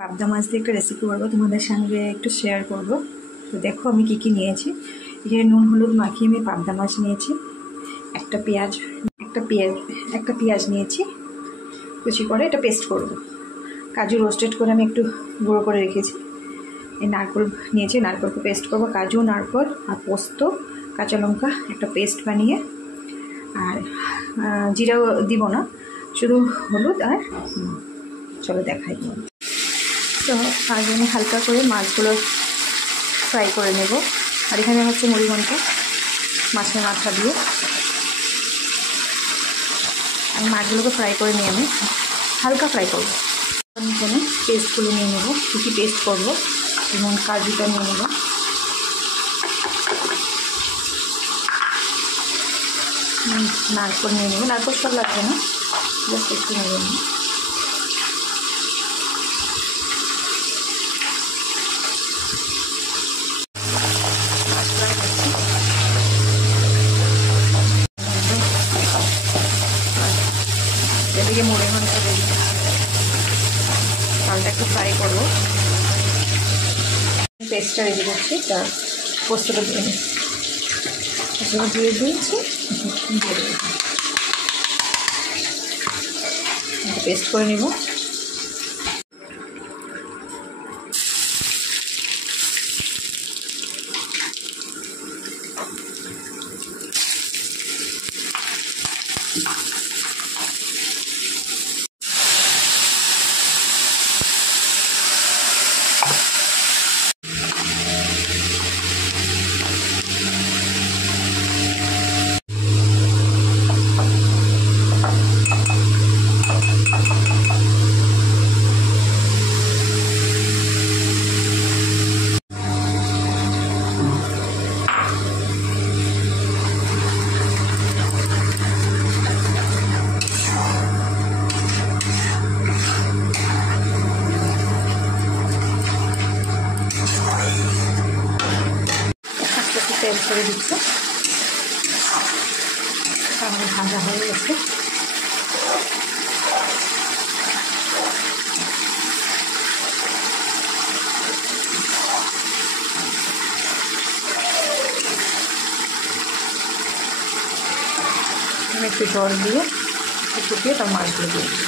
পাবদা মাছ দিয়ে একটা রেসিপি করবো, তোমাদের সঙ্গে একটু শেয়ার করব। তো দেখো আমি কি কি নিয়েছি। এখানে নুন হলুদ মাখিয়ে আমি পাবদা মাছ নিয়েছি, একটা পেঁয়াজ নিয়েছি কুচি করে, এটা পেস্ট করব। কাজু রোস্টেড করে আমি একটু গুঁড়ো করে রেখেছি। এই নারকেল নিয়েছি, নারকেলকে পেস্ট করব। কাজু, নারকেল আর পোস্ত, কাঁচা লঙ্কা একটা পেস্ট বানিয়ে, আর জিরাও দিব না, শুধু হলুদ আর চলো দেখাই। তো আজ আমি হালকা করে মাছগুলো ফ্রাই করে নেব। আর এখানে হচ্ছে মুড়িঘণ্ট মাছের মাথা দিয়ে আমি মাছগুলোকে ফ্রাই করে নিয়ে আমি হালকা ফ্রাই করবো। আমি এখানে পেস্টগুলো নিয়ে নেবো, কী পেস্ট করবো, এবং কাজুটা নিয়ে নেবো, নারকেল নিয়ে নেবো। নারকেল সব লাগবে না, জাস্ট একটু নেবেন। এদিকে মুড়িঘণ্ট রেডি, চালটা একটু ফ্রাই করবো। পেস্টটা রেডি করছি, তা পোস্তটা দিয়ে নিচ্ছি, দিয়ে দিয়েছি, পেস্ট করে নিব। তেল ছেড়ে দিচ্ছে, আমাদের ভাজা হয়ে গেছে। আমি একটু জল দিয়ে ফুটিয়ে তার মাছগুলো দিয়ে দিই।